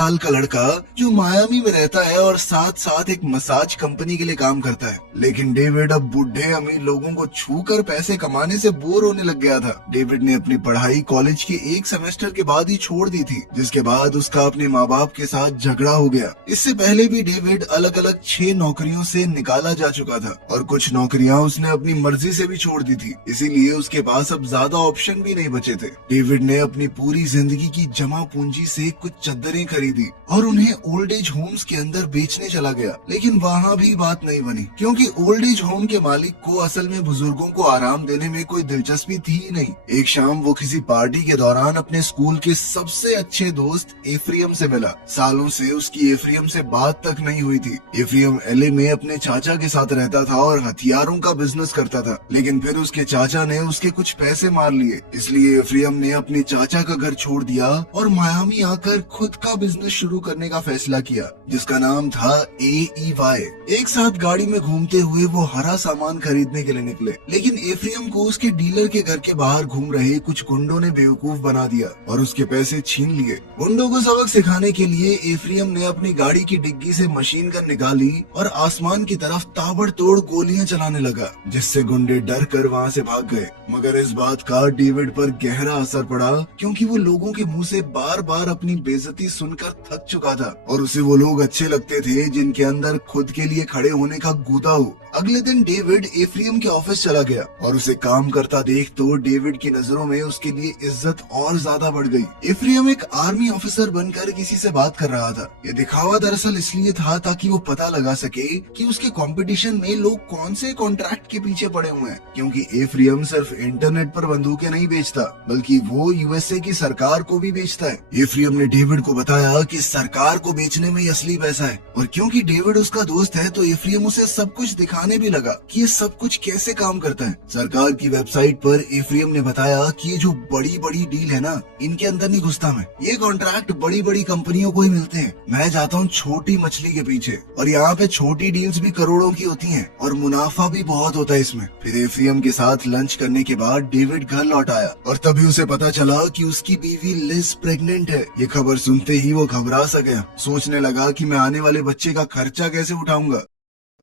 साल का लड़का जो मायामी में रहता है और साथ साथ एक मसाज कंपनी के लिए काम करता है। लेकिन डेविड अब बूढ़े अमीर लोगों को छूकर पैसे कमाने से बोर होने लग गया था। डेविड ने अपनी पढ़ाई कॉलेज के एक सेमेस्टर के बाद ही छोड़ दी थी, जिसके बाद उसका अपने माँ बाप के साथ झगड़ा हो गया। इससे पहले भी डेविड अलग अलग 6 नौकरियों से निकाला जा चुका था और कुछ नौकरियां उसने अपनी मर्जी से भी छोड़ दी थी, इसीलिए उसके पास अब ज्यादा ऑप्शन भी नहीं बचे थे। डेविड ने अपनी पूरी जिंदगी की जमा पूंजी से कुछ चद्दरें खरीदी और उन्हें ओल्ड एज होम्स के अंदर बेचने चला गया। लेकिन वहाँ भी बात नहीं बनी, क्योंकि ओल्ड एज होम के मालिक को असल में बुजुर्गों को आराम देने में कोई दिलचस्पी थी ही नहीं। एक शाम वो किसी पार्टी के दौरान अपने स्कूल के सबसे अच्छे दोस्त एफ्रियम से मिला। सालों से उसकी एफ्रियम से बात तक नहीं हुई थी। एफ्रियम एलए में अपने चाचा के साथ रहता था और हथियारों का बिजनेस करता था, लेकिन फिर उसके चाचा ने उसके कुछ पैसे मार लिए, इसलिए एफ्रियम ने अपने चाचा का घर छोड़ दिया और मायामी आकर खुद का बिजनेस शुरू करने का फैसला किया, जिसका नाम था AEY। एक साथ गाड़ी में घूमते हुए वो हरा सामान खरीदने के लिए निकले, लेकिन एफ्रियम को उसके डीलर के घर के बाहर घूम रहे कुछ गुंडों ने बेवकूफ बना दिया और उसके पैसे छीन लिए। गुंडों को सबक सिखाने के लिए एफ्रियम ने अपनी गाड़ी की डिग्गी से मशीन गन निकाली और आसमान की तरफ ताबड़तोड़ गोलियां चलाने लगा, जिससे गुंडे डर कर वहाँ से भाग गए। मगर इस बात का डेविड पर गहरा असर पड़ा, क्योंकि वो लोगों के मुंह से बार बार अपनी बेइज्जती सुनकर थक चुका था और उसे वो लोग अच्छे लगते थे जिनके अंदर खुद के लिए खड़े होने का गुदा हो। अगले दिन डेविड एफ्रियम के ऑफिस चला गया और उसे काम करता देख तो डेविड की नजरों में उसके लिए इज्जत और ज्यादा बढ़ गई। एफ्रियम एक आर्मी ऑफिसर बनकर किसी से बात कर रहा था। ये दिखावा दरअसल इसलिए था ताकि वो पता लगा सके कि उसके कंपटीशन में लोग कौन से कॉन्ट्रैक्ट के पीछे पड़े हुए हैं, क्योंकि एफ्रियम सिर्फ इंटरनेट पर बंदूकें नहीं बेचता, बल्कि वो यूएसए की सरकार को भी बेचता है। एफ्रियम ने डेविड को बताया कि सरकार को बेचने में ही असली पैसा है, और क्योंकि डेविड उसका दोस्त है तो एफ्रियम उसे सब कुछ दिखाने भी लगा कि ये सब कुछ कैसे काम करता है। सरकार की वेबसाइट पर एफ्रियम ने बताया कि ये जो बड़ी बड़ी डील है ना, इनके अंदर नहीं घुसता मैं। ये कॉन्ट्रैक्ट बड़ी बड़ी कंपनियों को ही मिलते हैं, मैं जाता हूँ छोटी मछली के पीछे, और यहाँ पे छोटी डील्स भी करोड़ों की होती हैं और मुनाफा भी बहुत होता है इसमें। फिर एफ्रियम के साथ लंच करने के बाद डेविड घर लौट आया और तभी उसे पता चला कि उसकी बीवी लिज प्रेग्नेंट है। ये खबर सुनते ही वो घबरा सा गया, सोचने लगा कि मैं आने वाले बच्चे का खर्चा कैसे उठाऊंगा।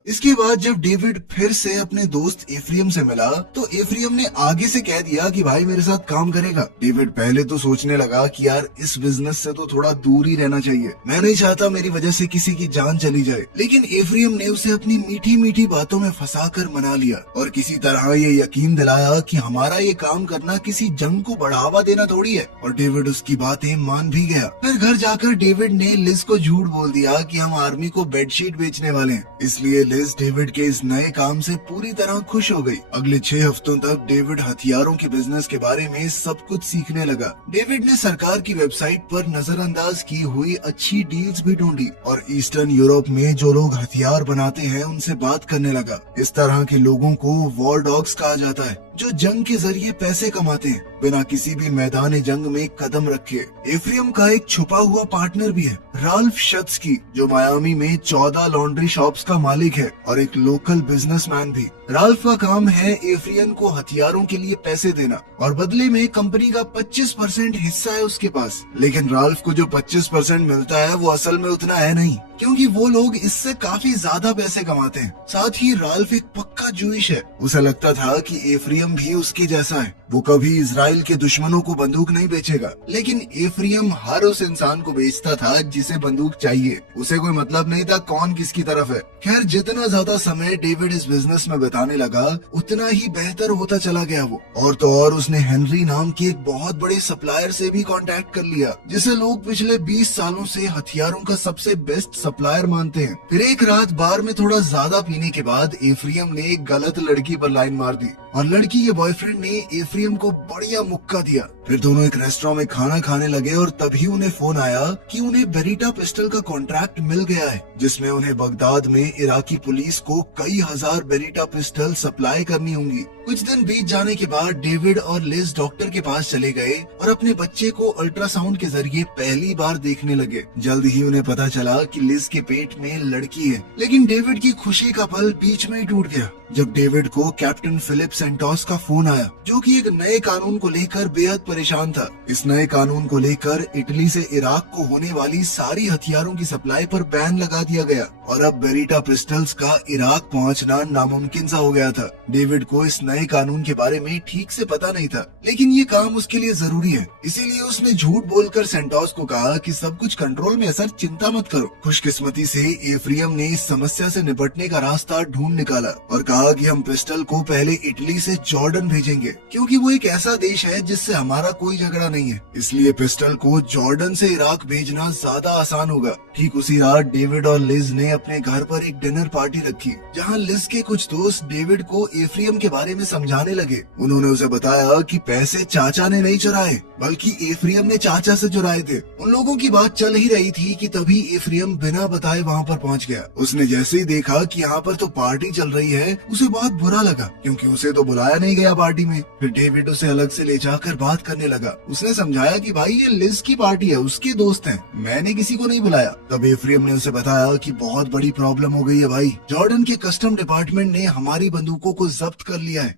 इसके बाद जब डेविड फिर से अपने दोस्त एफ्रियम से मिला तो एफ्रियम ने आगे से कह दिया कि भाई मेरे साथ काम करेगा। डेविड पहले तो सोचने लगा कि यार इस बिजनेस से तो थोड़ा दूर ही रहना चाहिए, मैं नहीं चाहता मेरी वजह से किसी की जान चली जाए। लेकिन एफ्रियम ने उसे अपनी मीठी मीठी बातों में फंसाकर मना लिया और किसी तरह ये यकीन दिलाया कि हमारा ये काम करना किसी जंग को बढ़ावा देना थोड़ी है, और डेविड उसकी बातें मान भी गया। फिर घर जाकर डेविड ने लिज को झूठ बोल दिया कि हम आर्मी को बेडशीट बेचने वाले हैं, इसलिए लिज डेविड के इस नए काम से पूरी तरह खुश हो गई। अगले 6 हफ्तों तक डेविड हथियारों के बिजनेस के बारे में सब कुछ सीखने लगा। डेविड ने सरकार की वेबसाइट पर नजरअंदाज की हुई अच्छी डील्स भी ढूंढी और ईस्टर्न यूरोप में जो लोग हथियार बनाते हैं उनसे बात करने लगा। इस तरह के लोगों को वॉर डॉग्स कहा जाता है, जो जंग के जरिए पैसे कमाते हैं बिना किसी भी मैदान जंग में कदम रखे। एफ्रियम का एक छुपा हुआ पार्टनर भी है, राल्फ शत्स्की, जो मायामी में 14 लॉन्ड्री शॉप्स का मालिक है और एक लोकल बिजनेसमैन भी। राल्फ का काम है एफ्रियन को हथियारों के लिए पैसे देना और बदले में कंपनी का 25% हिस्सा है उसके पास। लेकिन राल्फ को जो 25% मिलता है वो असल में उतना है नहीं, क्योंकि वो लोग इससे काफी ज्यादा पैसे कमाते हैं। साथ ही राल्फ एक पक्का जूइश है, उसे लगता था कि एफ्रियम भी उसके जैसा है, वो कभी इजराइल के दुश्मनों को बंदूक नहीं बेचेगा। लेकिन एफ्रियम हर उस इंसान को बेचता था जिसे बंदूक चाहिए, उसे कोई मतलब नहीं था कौन किसकी तरफ है। खैर जितना ज्यादा समय डेविड इस बिजनेस में बिताने लगा उतना ही बेहतर होता चला गया वो। और तो और उसने हेनरी नाम के एक बहुत बड़े सप्लायर से भी कांटेक्ट कर लिया, जिसे लोग पिछले 20 सालों से हथियारों का सबसे बेस्ट सप्लायर मानते हैं। फिर एक रात बार में थोड़ा ज्यादा पीने के बाद एफ्रियम ने एक गलत लड़की पर लाइन मार दी और लड़की के बॉयफ्रेंड ने एफ्रियम को बढ़िया मुक्का दिया। फिर दोनों एक रेस्टोरेंट में खाना खाने लगे और तभी उन्हें फोन आया कि उन्हें बेरिटा पिस्टल का कॉन्ट्रैक्ट मिल गया है, जिसमें उन्हें बगदाद में इराकी पुलिस को कई हजार बेरिटा पिस्टल सप्लाई करनी होंगी। कुछ दिन बीत जाने के बाद डेविड और लिज डॉक्टर के पास चले गए और अपने बच्चे को अल्ट्रासाउंड के जरिए पहली बार देखने लगे। जल्द ही उन्हें पता चला कि लिज के पेट में लड़की है, लेकिन डेविड की खुशी का पल बीच में ही टूट गया जब डेविड को कैप्टन फिलिप सेंटोस का फोन आया, जो कि एक नए कानून को लेकर बेहद परेशान था। इस नए कानून को लेकर इटली से इराक को होने वाली सारी हथियारों की सप्लाई पर बैन लगा दिया गया और अब बेरिटा पिस्टल्स का इराक पहुंचना नामुमकिन सा हो गया था। डेविड को इस नए कानून के बारे में ठीक से पता नहीं था, लेकिन ये काम उसके लिए जरूरी है, इसीलिए उसने झूठ बोलकर सेंटोस को कहा कि सब कुछ कंट्रोल में है सर, चिंता मत करो। खुशकिस्मती से एफ्रियम ने इस समस्या से निपटने का रास्ता ढूंढ निकाला और कहा कि हम पिस्टल को पहले इटली से जॉर्डन भेजेंगे, क्योंकि वो एक ऐसा देश है जिससे हमारा कोई झगड़ा नहीं है, इसलिए पिस्टल को जॉर्डन से इराक भेजना ज्यादा आसान होगा। ठीक उसी रात डेविड और लिज ने अपने घर पर एक डिनर पार्टी रखी, जहां लिज के कुछ दोस्त डेविड को एफ्रियम के बारे में समझाने लगे। उन्होंने उसे बताया कि पैसे चाचा ने नहीं चुराए, बल्कि एफ्रियम ने चाचा से चुराए थे। उन लोगों की बात चल ही रही थी कि तभी एफ्रियम बिना बताए वहाँ पर पहुँच गया। उसने जैसे ही देखा कि यहाँ पर तो पार्टी चल रही है, उसे बहुत बुरा लगा, क्योंकि उसे तो बुलाया नहीं गया पार्टी में। फिर डेविड उसे अलग से ले जाकर बात करने लगा। उसने समझाया कि भाई ये लिज की पार्टी है, उसके दोस्त हैं, मैंने किसी को नहीं बुलाया। तब एफ्रियम ने उसे बताया कि बहुत बड़ी प्रॉब्लम हो गई है भाई, जॉर्डन के कस्टम डिपार्टमेंट ने हमारी बंदूकों को जब्त कर लिया है।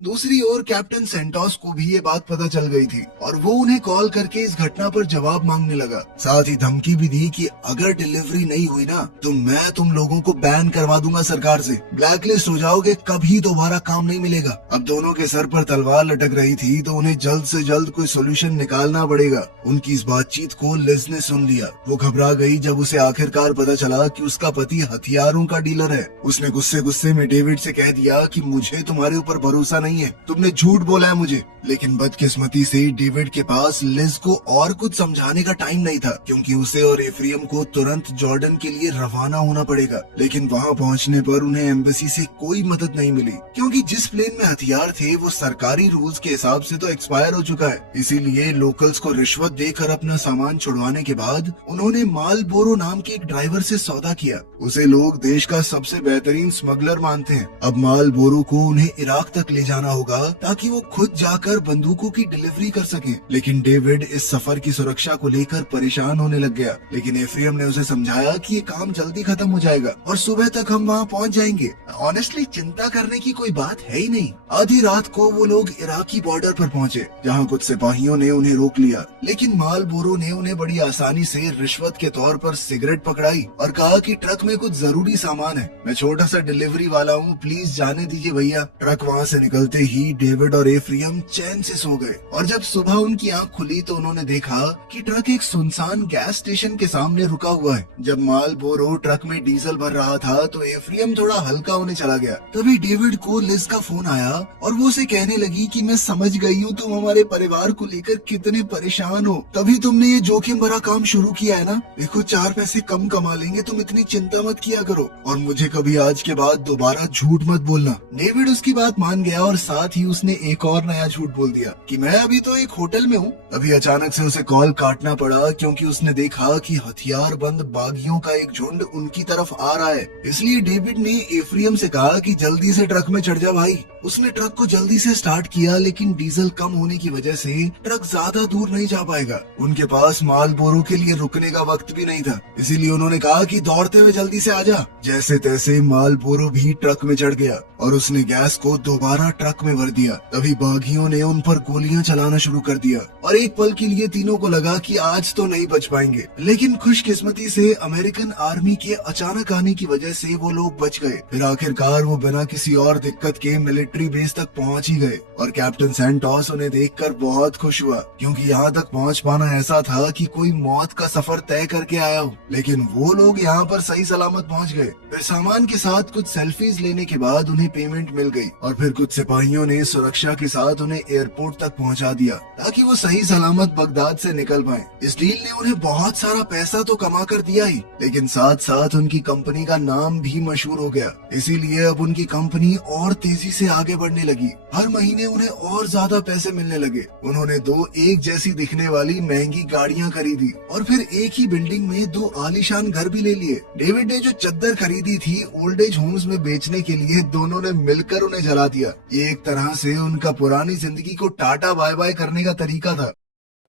दूसरी ओर कैप्टन सेंटोस को भी ये बात पता चल गई थी और वो उन्हें कॉल करके इस घटना पर जवाब मांगने लगा। साथ ही धमकी भी दी कि अगर डिलीवरी नहीं हुई ना तो मैं तुम लोगों को बैन करवा दूंगा सरकार से, ब्लैकलिस्ट हो जाओगे, कभी दोबारा काम नहीं मिलेगा। अब दोनों के सर पर तलवार लटक रही थी तो उन्हें जल्द से जल्द कोई सोल्यूशन निकालना पड़ेगा। उनकी इस बातचीत को लिज ने सुन लिया। वो घबरा गई जब उसे आखिरकार पता चला कि उसका पति हथियारों का डीलर है। उसने गुस्से गुस्से में डेविड से कह दिया कि मुझे तुम्हारे ऊपर भरोसा नहीं है, तुमने झूठ बोला है मुझे। लेकिन बदकिस्मती से डेविड के पास लिज को और कुछ समझाने का टाइम नहीं था, क्योंकि उसे और एफ्रियम को तुरंत जॉर्डन के लिए रवाना होना पड़ेगा। लेकिन वहाँ पहुँचने पर उन्हें एम्बेसी से कोई मदद नहीं मिली, क्योंकि जिस प्लेन में हथियार थे वो सरकारी रूल्स के हिसाब से तो एक्सपायर हो चुका है। इसीलिए लोकल्स को रिश्वत देकर अपना सामान छुड़वाने के बाद उन्होंने मालबोरो नाम के एक ड्राइवर से सौदा किया। उसे लोग देश का सबसे बेहतरीन स्मगलर मानते हैं। अब मालबोरो को उन्हें इराक तक ले जाना होगा ताकि वो खुद जाकर बंदूकों की डिलीवरी कर सके। लेकिन डेविड इस सफर की सुरक्षा को लेकर परेशान होने लग गया। लेकिन एफ्रियम ने उसे समझाया कि ये काम जल्दी खत्म हो जाएगा और सुबह तक हम वहाँ पहुँच जाएंगे। ऑनेस्टली चिंता करने की कोई बात है ही नहीं। आधी रात को वो लोग इराकी बॉर्डर पर पहुँचे, जहाँ कुछ सिपाहियों ने उन्हें रोक लिया। लेकिन मालबोरो ने उन्हें बड़ी आसानी से रिश्वत के तौर पर सिगरेट पकड़ाई और कहा कि ट्रक में कुछ जरूरी सामान है, मैं छोटा सा डिलीवरी वाला हूँ, प्लीज जाने दीजिए भैया। ट्रक वहाँ से निकलते ही डेविड और एफ्रियम चैन से सो गए और जब सुबह उनकी आंख खुली तो उन्होंने देखा कि ट्रक एक सुनसान गैस स्टेशन के सामने रुका हुआ है। जब मालबोरो ट्रक में डीजल भर रहा था तो एफ्रियम थोड़ा हल्का होने चला गया। तभी डेविड को लिज का फोन आया और वो उसे कहने लगी कि मैं समझ गई हूँ तुम हमारे परिवार को लेकर कितने परेशान हो, तभी तुमने ये जोखिम भरा काम शुरू किया है ना। देखो 4 पैसे कम कमा लेंगे, तुम इतनी चिंता मत किया करो और मुझे कभी आज के बाद दोबारा झूठ मत बोलना। डेविड उसकी बात मान गया और साथ ही उसने एक और नया झूठ बोल दिया कि मैं अभी तो एक होटल में हूँ। अभी अचानक से उसे कॉल काटना पड़ा, क्योंकि उसने देखा कि हथियार बंद बागियों का एक झुंड उनकी तरफ आ रहा है। इसलिए डेविड ने एफ्रियम से कहा कि जल्दी से ट्रक में चढ़ जा भाई। उसने ट्रक को जल्दी से स्टार्ट किया, लेकिन डीजल कम होने की वजह से ट्रक ज्यादा दूर नहीं जा पाएगा। उनके पास मालबोरो के लिए रुकने का वक्त भी नहीं था, इसीलिए उन्होंने कहा कि दौड़ते हुए जल्दी से आजा। जैसे तैसे मालबोरो भी ट्रक में चढ़ गया और उसने गैस को दोबारा ट्रक में भर दिया। तभी बागियों ने उन पर गोलियां चलाना शुरू कर दिया और एक पल के लिए तीनों को लगा कि आज तो नहीं बच पाएंगे। लेकिन खुशकिस्मती से अमेरिकन आर्मी के अचानक आने की वजह से वो लोग बच गए। फिर आखिरकार वो बिना किसी और दिक्कत के मिलिट्री बेस तक पहुंच ही गए और कैप्टन सेंटोस उन्हें देखकर बहुत खुश हुआ, क्योंकि यहाँ तक पहुंच पाना ऐसा था कि कोई मौत का सफर तय करके आया हो। लेकिन वो लोग यहाँ पर सही सलामत पहुंच गए। फिर सामान के साथ कुछ सेल्फीज लेने के बाद उन्हें पेमेंट मिल गई और फिर कुछ सिपाहियों ने सुरक्षा के साथ उन्हें एयरपोर्ट तक पहुंचा दिया ताकि वो सही सलामत बगदाद से निकल पाए। इस डील ने उन्हें बहुत सारा पैसा तो कमा कर दिया ही, लेकिन साथ साथ उनकी कंपनी का नाम भी मशहूर हो गया। इसीलिए अब उनकी कंपनी और तेजी से आगे आगे बढ़ने लगी। हर महीने उन्हें और ज्यादा पैसे मिलने लगे। उन्होंने 2 एक जैसी दिखने वाली महंगी गाड़ियां खरीदी और फिर एक ही बिल्डिंग में 2 आलीशान घर भी ले लिए। डेविड ने जो चद्दर खरीदी थी ओल्ड एज होम्स में बेचने के लिए, दोनों ने मिलकर उन्हें जला दिया। ये एक तरह से उनका पुरानी जिंदगी को टाटा बाय बाय करने का तरीका था।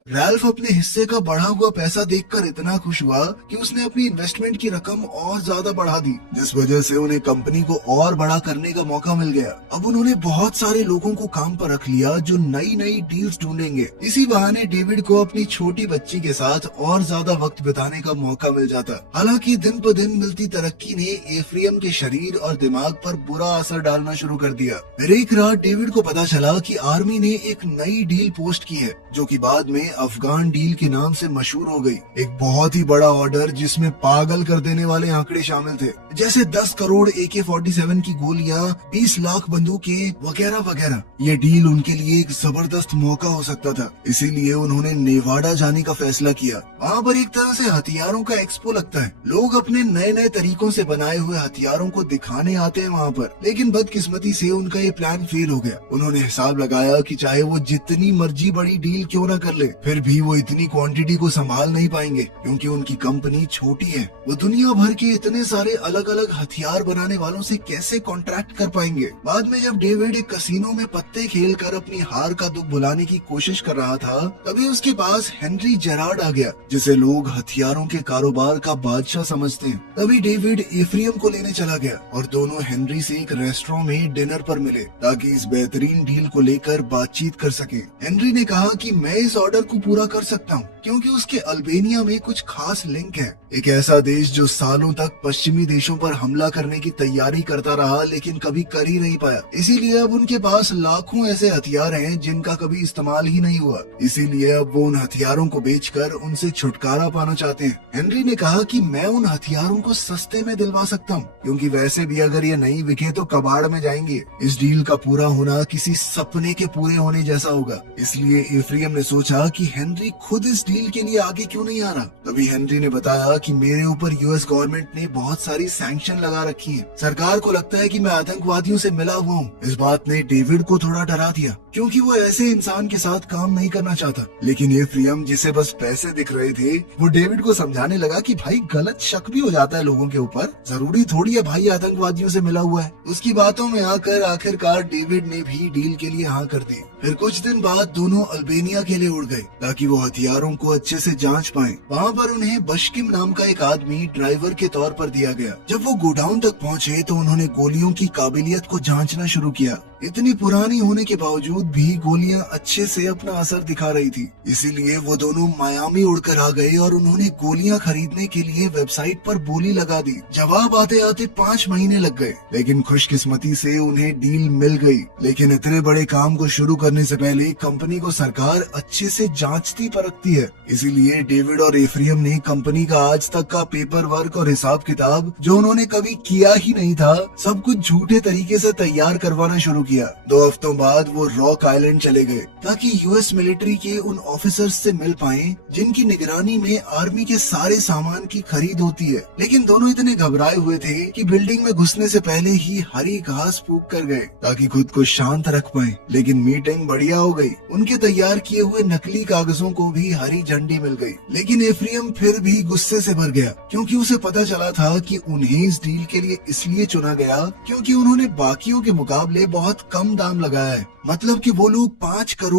रैल्फ अपने हिस्से का बढ़ा हुआ पैसा देखकर इतना खुश हुआ कि उसने अपनी इन्वेस्टमेंट की रकम और ज्यादा बढ़ा दी, जिस वजह से उन्हें कंपनी को और बड़ा करने का मौका मिल गया। अब उन्होंने बहुत सारे लोगों को काम पर रख लिया जो नई नई डील्स ढूंढेंगे। इसी बहाने डेविड को अपनी छोटी बच्ची के साथ और ज्यादा वक्त बिताने का मौका मिल जाता। हालांकि दिन ब दिन मिलती तरक्की ने एफ्रियम के शरीर और दिमाग पर बुरा असर डालना शुरू कर दिया। एक रात डेविड को पता चला कि आर्मी ने एक नई डील पोस्ट की है, जो कि बाद में अफगान डील के नाम से मशहूर हो गई। एक बहुत ही बड़ा ऑर्डर जिसमें पागल कर देने वाले आंकड़े शामिल थे, जैसे 10 करोड़ AK-47 की गोलियां, 20 लाख बंदूकें वगैरह वगैरह। ये डील उनके लिए एक जबरदस्त मौका हो सकता था, इसीलिए उन्होंने नेवाडा जाने का फैसला किया। वहाँ पर एक तरह से हथियारों का एक्सपो लगता है। लोग अपने नए नए तरीकों से बनाए हुए हथियारों को दिखाने आते हैं वहाँ पर। लेकिन बदकिस्मती से उनका ये प्लान फेल हो गया। उन्होंने हिसाब लगाया कि चाहे वो जितनी मर्जी बड़ी डील क्यों न कर ले, फिर भी वो इतनी क्वांटिटी को संभाल नहीं पाएंगे, क्योंकि उनकी कंपनी छोटी है। वो दुनिया भर के इतने सारे अलग अलग हथियार बनाने वालों से कैसे कॉन्ट्रैक्ट कर पाएंगे। बाद में जब डेविड एक कसिनो में पत्ते खेलकर अपनी हार का दुख भुलाने की कोशिश कर रहा था, तभी उसके पास हेनरी जेरार्ड आ गया, जिसे लोग हथियारों के कारोबार का बादशाह समझते हैं। तभी डेविड एफ्रियम को लेने चला गया और दोनों हेनरी से एक रेस्टोरेंट में डिनर पर मिले, ताकि इस बेहतरीन डील को लेकर बातचीत कर सके। हेनरी ने कहा कि मैं इस ऑर्डर को पूरा कर सकता हूँ, क्योंकि उसके अल्बेनिया में कुछ खास लिंक है। एक ऐसा देश जो सालों तक पश्चिमी देशों पर हमला करने की तैयारी करता रहा, लेकिन कभी कर ही नहीं पाया। इसीलिए अब उनके पास लाखों ऐसे हथियार हैं जिनका कभी इस्तेमाल ही नहीं हुआ। इसीलिए अब वो उन हथियारों को बेचकर उनसे छुटकारा पाना चाहते हैं। हेनरी ने कहा कि मैं उन हथियारों को सस्ते में दिलवा सकता हूँ, क्योंकि वैसे भी अगर ये नहीं बिके तो कबाड़ में जाएंगे। इस डील का पूरा होना किसी सपने के पूरे होने जैसा होगा। इसलिए एफ्रियम ने सोचा कि हेनरी खुद इस डील के लिए आगे क्यों नहीं आ रहा। तभी हेनरी ने बताया कि मेरे ऊपर यूएस गवर्नमेंट ने बहुत सारी सैंक्शन लगा रखी है। सरकार को लगता है कि मैं आतंकवादियों से मिला हुआ हूँ। इस बात ने डेविड को थोड़ा डरा दिया, क्योंकि वो ऐसे इंसान के साथ काम नहीं करना चाहता। लेकिन एफ्रियम, जिसे बस पैसे दिख रहे थे, वो डेविड को समझाने लगा कि भाई गलत शक भी हो जाता है लोगों के ऊपर, जरूरी थोड़ी है भाई आतंकवादियों से मिला हुआ है। उसकी बातों में आकर आखिरकार डेविड ने भी डील के लिए हाँ कर दी। फिर कुछ दिन बाद दोनों अल्बेनिया के लिए उड़ गए, ताकि वो हथियारों को अच्छे से जांच पाएं। वहाँ पर उन्हें बशकिम नाम का एक आदमी ड्राइवर के तौर पर दिया गया। जब वो गोडाउन तक पहुँचे तो उन्होंने गोलियों की काबिलियत को जांचना शुरू किया। इतनी पुरानी होने के बावजूद भी गोलियां अच्छे से अपना असर दिखा रही थी। इसीलिए वो दोनों मायामी उड़कर आ गए और उन्होंने गोलियां खरीदने के लिए वेबसाइट पर बोली लगा दी। जवाब आते आते 5 महीने लग गए, लेकिन खुशकिस्मती से उन्हें डील मिल गई। लेकिन इतने बड़े काम को शुरू करने से पहले कंपनी को सरकार अच्छे से जांचती परखती है। इसीलिए डेविड और एफ्रियम ने कंपनी का आज तक का पेपर वर्क और हिसाब किताब, जो उन्होंने कभी किया ही नहीं था, सब कुछ झूठे तरीके से तैयार करवाना शुरू किया। 2 हफ्तों बाद वो रॉक आइलैंड चले गए, ताकि यूएस मिलिट्री के उन ऑफिसर्स से मिल पाएं जिनकी निगरानी में आर्मी के सारे सामान की खरीद होती है। लेकिन दोनों इतने घबराए हुए थे कि बिल्डिंग में घुसने से पहले ही हरी घास फूंक कर गए, ताकि खुद को शांत रख पाएं। लेकिन मीटिंग बढ़िया हो गई। उनके तैयार किए हुए नकली कागजों को भी हरी झंडी मिल गई। लेकिन एफ्रियम फिर भी गुस्से से भर गया, क्योंकि उसे पता चला था कि उन्हें इस डील के लिए इसलिए चुना गया क्योंकि उन्होंने बाकियों के मुकाबले बहुत कम दाम लगाया है। मतलब कि वो लोग $5 करोड़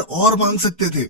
और मांग सकते थे।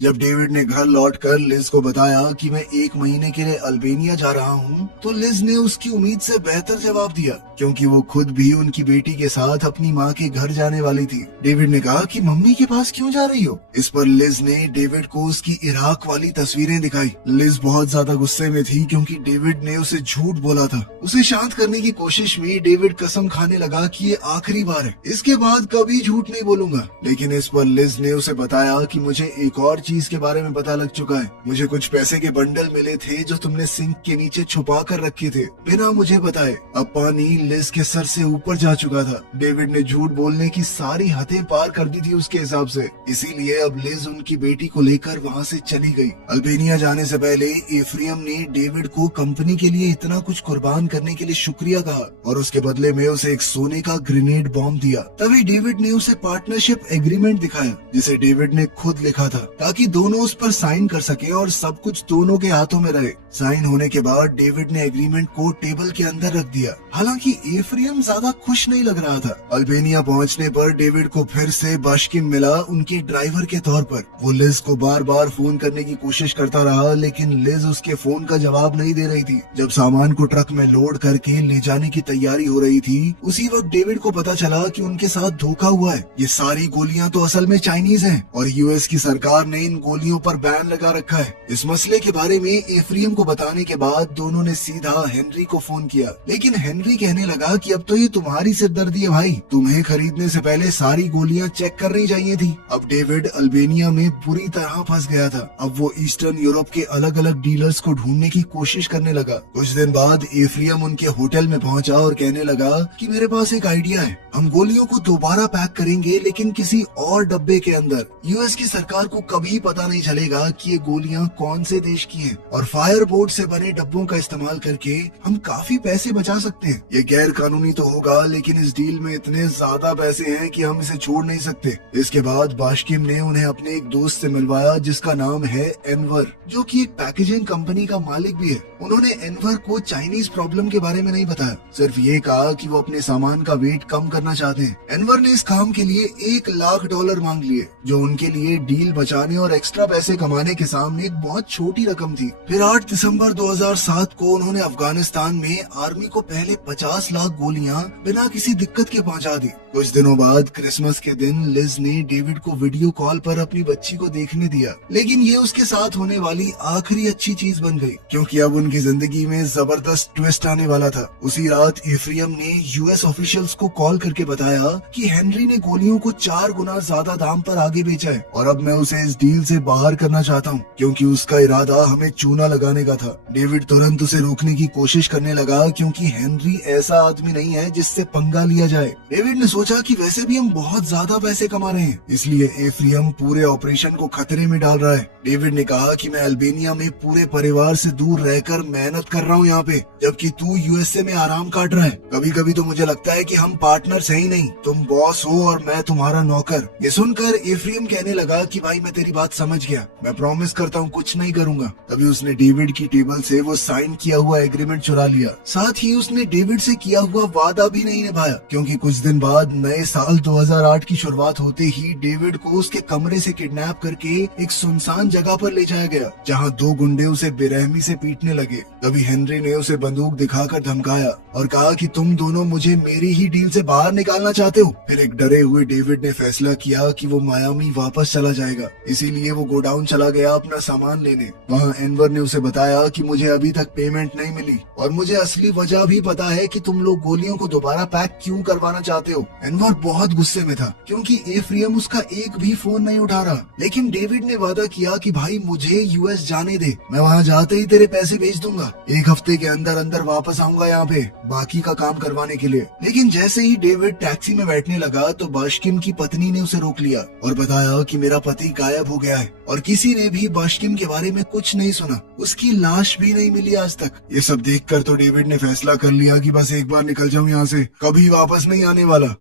जब डेविड ने घर लौटकर लिज को बताया कि मैं 1 महीने के लिए अल्बेनिया जा रहा हूँ, तो लिज ने उसकी उम्मीद से बेहतर जवाब दिया, क्योंकि वो खुद भी उनकी बेटी के साथ अपनी माँ के घर जाने वाली थी। डेविड ने कहा कि मम्मी के पास क्यों जा रही हो? इस पर लिज ने डेविड को उसकी इराक वाली तस्वीरें दिखाई। लिज बहुत ज्यादा गुस्से में थी, क्योंकि डेविड ने उसे झूठ बोला था। उसे शांत करने की कोशिश में डेविड कसम खाने लगा कि ये आखिरी बार है, इसके बाद कभी झूठ नहीं बोलूंगा। लेकिन इस पर लिज ने उसे बताया कि मुझे एक और चीज के बारे में पता लग चुका है। मुझे कुछ पैसे के बंडल मिले थे जो तुमने सिंक के नीचे छुपा कर रखे थे बिना मुझे बताए। अब पानी लिज के सर से ऊपर जा चुका था। डेविड ने झूठ बोलने की सारी हदें पार कर दी थी उसके हिसाब से, इसीलिए अब लिज उनकी बेटी को लेकर वहाँ से चली गई। अल्बेनिया जाने से पहले एफ्रियम ने डेविड को कंपनी के लिए इतना कुछ कुर्बान करने के लिए शुक्रिया कहा और उसके बदले में उसे एक सोने का ग्रेनेड बॉम्ब दिया। तभी डेविड ने उसे पार्टनरशिप एग्रीमेंट दिखाया जिसे डेविड ने खुद लिखा था ताकि दोनों उस पर साइन कर सके और सब कुछ दोनों के हाथों में रहे। साइन होने के बाद डेविड ने एग्रीमेंट को टेबल के अंदर रख दिया। हालांकि एफ्रियम ज्यादा खुश नहीं लग रहा था। अल्बेनिया पहुंचने पर डेविड को फिर से बाशकिम मिला उनके ड्राइवर के तौर पर। वो लिज को बार बार फोन करने की कोशिश करता रहा लेकिन लिज उसके फोन का जवाब नहीं दे रही थी। जब सामान को ट्रक में लोड करके ले जाने की तैयारी हो रही थी उसी वक्त डेविड को पता चला कि उनके साथ धोखा हुआ है। ये सारी गोलियां तो असल में चाइनीज हैं और यूएस की सरकार ने इन गोलियों पर बैन लगा रखा है। इस मसले के बारे में एफ्रियम को बताने के बाद दोनों ने सीधा हेनरी को फोन किया, लेकिन हेनरी कहने लगा कि अब तो ये तुम्हारी सिरदर्दी है भाई, तुम्हें खरीदने से पहले सारी गोलियां चेक करनी चाहिए थी। अब डेविड अल्बेनिया में बुरी तरह फंस गया था। अब वो ईस्टर्न यूरोप के अलग अलग डीलर्स को ढूंढने की कोशिश करने लगा। कुछ दिन बाद एफ्रियम उनके होटल में पहुंचा और कहने लगा कि मेरे पास एक आइडिया है, हम गोलियों को दोबारा पैक करेंगे लेकिन किसी और डब्बे के अंदर। यूएस की सरकार को कभी पता नहीं चलेगा कि ये गोलियां कौन से देश की हैं और फायर बोर्ड से बने डब्बों का इस्तेमाल करके हम काफी पैसे बचा सकते हैं। ये गैर कानूनी तो होगा लेकिन इस डील में इतने ज्यादा पैसे हैं कि हम इसे छोड़ नहीं सकते। इसके बाद बाशकिम ने उन्हें अपने एक दोस्त से मिलवाया जिसका नाम है एनवर, जो कि एक पैकेजिंग कंपनी का मालिक भी है। उन्होंने एनवर को चाइनीज प्रॉब्लम के बारे में नहीं बताया, सिर्फ ये कहा कि वो अपने सामान का वेट कम करना चाहते हैं। एनवर ने इस काम के लिए $1,00,000 मांग लिए, जो उनके लिए डील बचाने और एक्स्ट्रा पैसे कमाने के सामने एक बहुत छोटी रकम थी। फिर 8 दिसंबर 2007 को उन्होंने अफगानिस्तान में आर्मी को पहले 50 लाख गोलियां बिना किसी दिक्कत के पहुंचा दी। कुछ दिनों बाद क्रिसमस के दिन लिज ने डेविड को वीडियो कॉल पर अपनी बच्ची को देखने दिया, लेकिन ये उसके साथ होने वाली आखिरी अच्छी चीज बन गई क्योंकि अब उनकी जिंदगी में जबरदस्त ट्विस्ट आने वाला था। उसी रात एफ्रियम ने यूएस ऑफिशियल्स को कॉल करके बताया कि हेनरी ने गोलियों को 4 गुना ज्यादा दाम पर आगे बेचा है और अब मैं उसे इस डील से बाहर करना चाहता हूँ क्योंकि उसका इरादा हमें चूना लगाने का था। डेविड तुरंत उसे रोकने की कोशिश करने लगा क्योंकि हेनरी ऐसा आदमी नहीं है जिससे पंगा लिया जाए। डेविड ने सोचा कि वैसे भी हम बहुत ज्यादा पैसे कमा रहे हैं, इसलिए एफ्रियम पूरे ऑपरेशन को खतरे में डाल रहा है। डेविड ने कहा कि मैं अल्बेनिया में पूरे परिवार से दूर रहकर मेहनत कर रहा हूँ यहाँ पे, जबकि तू यूएसए में आराम काट रहा है। कभी कभी तो मुझे लगता है कि हम पार्टनर्स हैं ही नहीं, तुम बॉस हो और मैं तुम्हारा नौकर। ये सुनकर एफ्रियम कहने लगा कि भाई मैं तेरी बात समझ गया, मैं प्रॉमिस करता हूँ कुछ नहीं करूंगा। तभी उसने डेविड की टेबल से वो साइन किया हुआ एग्रीमेंट चुरा लिया। साथ ही उसने डेविड से किया हुआ वादा भी नहीं निभाया क्योंकि कुछ दिन बाद नए साल 2008 की शुरुआत होते ही डेविड को उसके कमरे से किडनैप करके एक सुनसान जगह पर ले जाया गया जहाँ 2 गुंडे उसे बेरहमी से पीटने लगे। तभी हेनरी ने उसे बंदूक दिखाकर धमकाया और कहा कि तुम दोनों मुझे मेरी ही डील से बाहर निकालना चाहते हो। फिर एक डरे हुए डेविड ने फैसला किया कि वो मायामी वापस चला जाएगा, इसीलिए वो गोडाउन चला गया अपना सामान लेने। वहाँ एनवर ने उसे बताया कि मुझे अभी तक पेमेंट नहीं मिली और मुझे असली वजह भी पता है कि तुम लोग गोलियों को दोबारा पैक क्यों करवाना चाहते हो। एनवर बहुत गुस्से में था क्योंकि एफ्रियम उसका एक भी फोन नहीं उठा रहा, लेकिन डेविड ने वादा किया कि भाई मुझे यूएस जाने दे, मैं वहाँ जाते ही तेरे पैसे भेज दूंगा, 1 हफ्ते के अंदर अंदर वापस आऊंगा यहाँ पे बाकी का काम करवाने के लिए। लेकिन जैसे ही डेविड टैक्सी में बैठने लगा तो बाशकिम की पत्नी ने उसे रोक लिया और बताया कि मेरा पति गायब हो गया है और किसी ने भी बाशकिम के बारे में कुछ नहीं सुना, उसकी लाश भी नहीं मिली आज तक। ये सब देखकर तो डेविड ने फैसला कर लिया कि बस एक बार निकल जाऊं यहाँ से, कभी वापस नहीं आने वाला।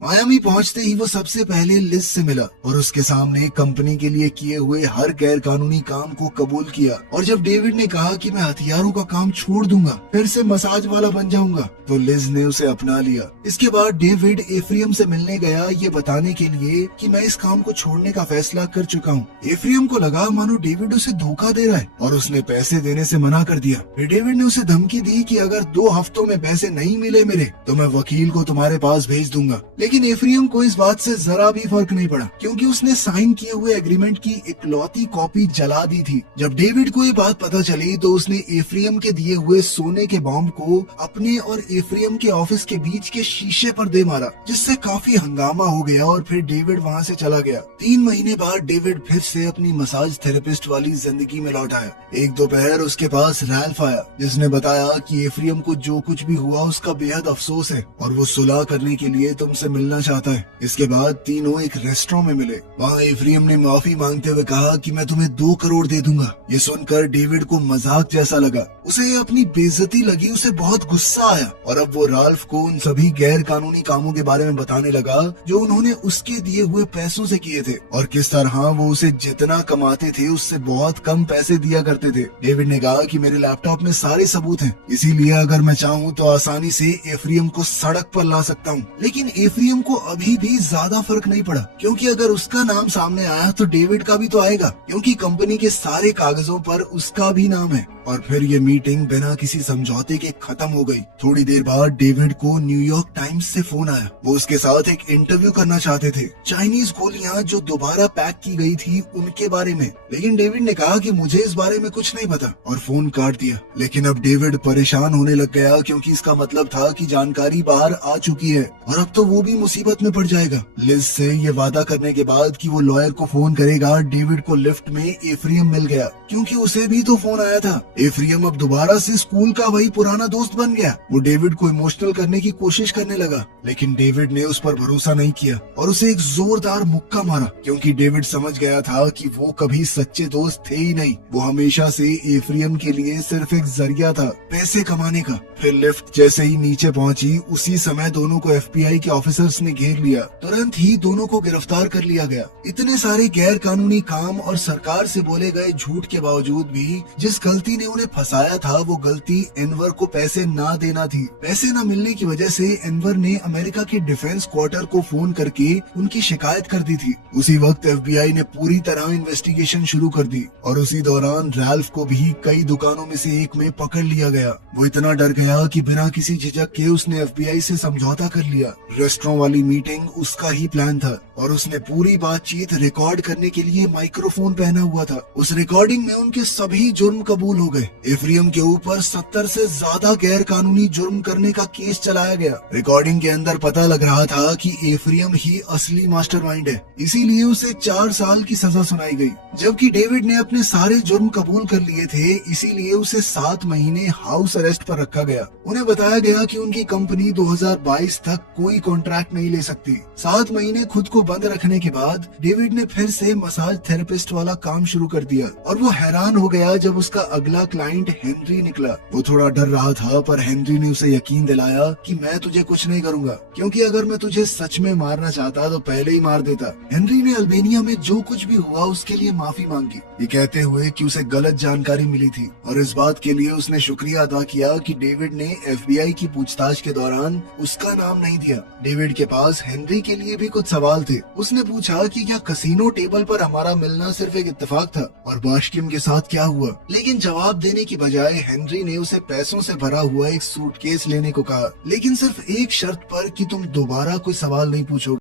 मायामी पहुंचते ही वो सबसे पहले लिज से मिला और उसके सामने कंपनी के लिए किए हुए हर गैर कानूनी काम को कबूल किया। और जब डेविड ने कहा कि मैं हथियारों का काम छोड़ दूंगा, फिर से मसाज वाला बन जाऊंगा, तो लिज ने उसे अपना लिया। इसके बाद डेविड एफ्रियम से मिलने गया ये बताने के लिए कि मैं इस काम को छोड़ने का फैसला कर चुका हूँ। एफ्रियम को लगा मानो डेविड उसे धोखा दे रहा है और उसने पैसे देने से मना कर दिया। फिर डेविड ने उसे धमकी दी कि अगर 2 हफ्तों में पैसे नहीं मिले मेरे तो मैं वकील को तुम्हारे पास भेज दूंगा। लेकिन एफ्रियम को इस बात से जरा भी फर्क नहीं पड़ा, क्योंकि उसने साइन किए हुए एग्रीमेंट की इकलौती कॉपी जला दी थी। जब डेविड को ये बात पता चली तो उसने एफ्रियम के दिए हुए सोने के बॉम्ब को अपने और एफ्रियम के ऑफिस के बीच के शीशे पर दे मारा, जिससे काफी हंगामा हो गया और फिर डेविड वहाँ से चला गया। 3 महीने बाद डेविड फिर से अपनी मसाज थेरेपिस्ट वाली जिंदगी में लौट आया। एक दोपहर उसके पास रैल्फ आया, जिसने बताया कि एफ्रियम को जो कुछ भी हुआ उसका बेहद अफसोस है और वो सुलह करने के लिए तुमसे मिलना चाहता है। इसके बाद तीनों एक रेस्टोरेंट में मिले। वहाँ एफ्रियम ने माफी मांगते हुए कहा कि मैं तुम्हें 2 करोड़ दे दूंगा। ये सुनकर डेविड को मजाक जैसा लगा, उसे अपनी बेइज्जती लगी, उसे बहुत गुस्सा आया और अब वो राल्फ को उन सभी गैर कानूनी कामों के बारे में बताने लगा जो उन्होंने उसके दिए हुए पैसों से किए थे और किस तरह वो उसे जितना कमाते थे उससे बहुत कम पैसे दिया करते थे। डेविड ने कहा कि मेरे लैपटॉप में सारे सबूत हैं, इसीलिए अगर मैं चाहूँ तो आसानी से एफ्रियम को सड़क पर ला सकता हूँ। लेकिन एफ्रियम को अभी भी ज्यादा फर्क नहीं पड़ा, क्योंकि अगर उसका नाम सामने आया तो डेविड का भी तो आएगा, क्योंकि कंपनी के सारे कागजों पर उसका भी नाम है। और फिर ये मीटिंग बिना किसी समझौते के खत्म हो गई। थोड़ी देर बाद डेविड को न्यूयॉर्क टाइम्स से फोन आया। वो उसके साथ एक इंटरव्यू करना चाहते थे, चाइनीज गोलियां जो दोबारा पैक की गई थी उनके बारे में। लेकिन डेविड ने कहा कि मुझे इस बारे में कुछ नहीं पता और फोन काट दिया। लेकिन अब डेविड परेशान होने लग गया, क्योंकि इसका मतलब था कि जानकारी बाहर आ चुकी है और अब तो वो भी मुसीबत में पड़ जाएगा। लिज से ये वादा करने के बाद कि वो लॉयर को फोन करेगा, डेविड को लिफ्ट में एफ्रियम मिल गया, क्योंकि उसे भी तो फोन आया था। एफ्रियम अब दोबारा से स्कूल का वही पुराना दोस्त बन गया। वो डेविड को इमोशनल करने की कोशिश करने लगा, लेकिन डेविड ने उस पर भरोसा नहीं किया और उसे एक जोरदार मुक्का मारा, क्योंकि डेविड समझ गया था कि वो कभी सच्चे दोस्त थे ही नहीं। वो हमेशा से एफ्रियम के लिए सिर्फ एक जरिया था पैसे कमाने का। फिर लिफ्ट जैसे ही नीचे पहुंची, उसी समय दोनों को FBI के ऑफिसर्स ने घेर लिया। तुरंत ही दोनों को गिरफ्तार कर लिया गया। इतने सारे गैर कानूनी काम और सरकार से बोले गए झूठ के बावजूद भी जिस गलती ने उन्हें फंसाया था, वो गलती एनवर को पैसे ना देना थी। पैसे न मिलने की वजह से एनवर ने अमेरिका के डिफेंस क्वार्टर को फोन करके उनकी शिकायत कर दी थी। उसी वक्त FBI ने पूरी तरह इन्वेस्टिगेशन शुरू कर दी और उसी दौरान रैल्फ को भी कई दुकानों में से एक में पकड़ लिया गया। वो इतना डर गया कि बिना किसी झिझक के उसने FBI से समझौता कर लिया। रेस्टोरेंट वाली मीटिंग उसका ही प्लान था और उसने पूरी बातचीत रिकॉर्ड करने के लिए माइक्रोफोन पहना हुआ था। उस रिकॉर्डिंग में उनके सभी जुर्म कबूल हो गए। एफ्रियम के ऊपर 70 से ज्यादा गैर कानूनी जुर्म करने का केस चलाया गया। रिकॉर्डिंग के अंदर पता लग रहा था कि एफ्रियम ही असली मास्टरमाइंड है, इसीलिए उसे 4 साल की सजा सुनाई गई। जबकि डेविड ने अपने सारे जुर्म कबूल कर लिए थे, इसीलिए उसे 7 महीने हाउस अरेस्ट पर रखा गया। उन्हें बताया गया कि उनकी कंपनी 2022 तक कोई कॉन्ट्रैक्ट नहीं ले सकती। 7 महीने खुद को बंद रखने के बाद डेविड ने फिर से मसाज थेरेपिस्ट वाला काम शुरू कर दिया और वो हैरान हो गया जब उसका अगला क्लाइंट हेनरी निकला। वो थोड़ा डर रहा था, पर हेनरी ने उसे यकीन दिलाया कि मैं तुझे कुछ नहीं करूंगा, क्योंकि अगर मैं तुझे सच में मारना चाहता तो पहले ही मार देता। हेनरी ने अल्बेनिया में जो कुछ भी हुआ उसके लिए माफी मांगी, ये कहते हुए कि उसे गलत जानकारी मिली थी और इस बात के लिए उसने शुक्रिया अदा किया कि डेविड ने FBI की पूछताछ के दौरान उसका नाम नहीं दिया। डेविड के पास हेनरी के लिए भी कुछ सवाल थे। उसने पूछा कि क्या कसिनो टेबल पर हमारा मिलना सिर्फ एक इत्तेफाक था और बाशकिम के साथ क्या हुआ, लेकिन जवाब देने की बजाय हेनरी ने उसे पैसों से भरा हुआ एक सूटकेस लेने को कहा, लेकिन सिर्फ एक शर्त पर कि तुम दोबारा कोई सवाल नहीं पूछोगे।